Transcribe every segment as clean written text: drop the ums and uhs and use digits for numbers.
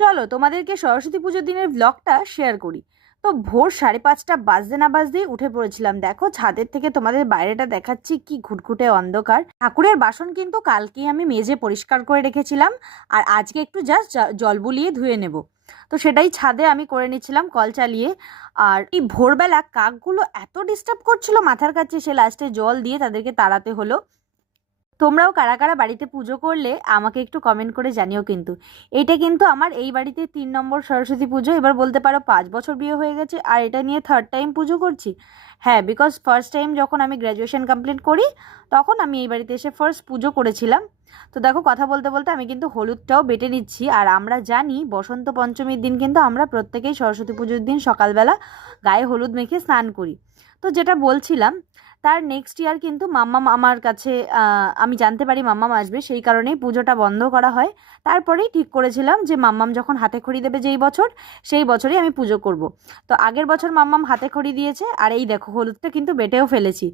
চলো তোমাদেরকে সরস্বতী পুজোর দিনের ব্লগটা শেয়ার করি। তো ভোর 5:30 বাজতে না বাজতেই উঠে পড়েছিলাম। দেখো ছাদের থেকে তোমাদের বাইরেটা দেখাচ্ছি, কি ঘুটঘুটে অন্ধকার। ঠাকুরের বাসন কিন্তু কালকেই আমি মেজে পরিষ্কার করে রেখেছিলাম, আর আজকে একটু জাস্ট জল বুলিয়ে ধুয়ে নেব। তো সেটাই ছাদে আমি করে নিচ্ছিলাম কল চালিয়ে। আর এই ভোরবেলা কাকগুলো এত ডিস্টার্ব করছিল মাথার কাছে, সে লাস্টে জল দিয়ে তাদেরকে তাড়াতে হলো। তোমরাও কারা কারা বাড়িতে পুজো করলে আমাকে একটু কমেন্ট করে জানিও কিন্তু। এইটা কিন্তু আমার এই বাড়িতে 3 নম্বর সরস্বতী পুজো, এবার বলতে পারো 5 বছর বিয়ে হয়ে গেছে, আর এটা নিয়ে থার্ড টাইম পুজো করছি। হ্যাঁ, বিকজ ফার্স্ট টাইম যখন আমি গ্র্যাজুয়েশন কমপ্লিট করি তখন আমি এই বাড়িতে এসে ফার্স্ট পুজো করেছিলাম। তো দেখো কথা বলতে বলতে আমি কিন্তু হলুদটাও বেটে নিচ্ছি। আর আমরা জানি বসন্ত পঞ্চমীর দিন কিন্তু আমরা প্রত্যেকেই সরস্বতী পুজোর দিন সকালবেলা গায়ে হলুদ মেখে স্নান করি। তো যেটা বলছিলাম, তার নেক্সট ইয়ার কিন্তু মাম্মাম আমার কাছে, আমি জানতে পারি মাম্মাম আসবে, সেই কারণেই পুজোটা বন্ধ করা হয়। তারপরেই ঠিক করেছিলাম যে মাম্মাম যখন হাতে খড়ি দেবে যেই বছর, সেই বছরই আমি পুজো করব। তো আগের বছর মাম্মাম হাতে খড়ি দিয়েছে, আর এই দেখো হলুদটা কিন্তু বেটেও ফেলেছি।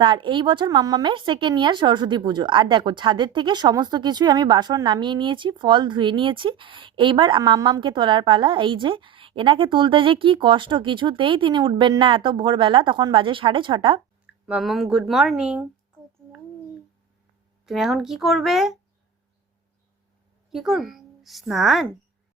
তার এই বছর মাম্মামের সেকেন্ড ইয়ার সরস্বতী পুজো। আর দেখো ছাদের থেকে সমস্ত কিছুই আমি বাসন নামিয়ে নিয়েছি, ফল ধুয়ে নিয়েছি। এইবার মাম্মামকে তোলার পালা। এই যে এনাকে তুলতে যে কি কষ্ট, কিছুতেই তিনি উঠবেন না এত ভোরবেলা, তখন বাজে 6:30। মাম্মাম গুড মর্নিং। তুমি এখন কি করবে? কি করবে? স্নান।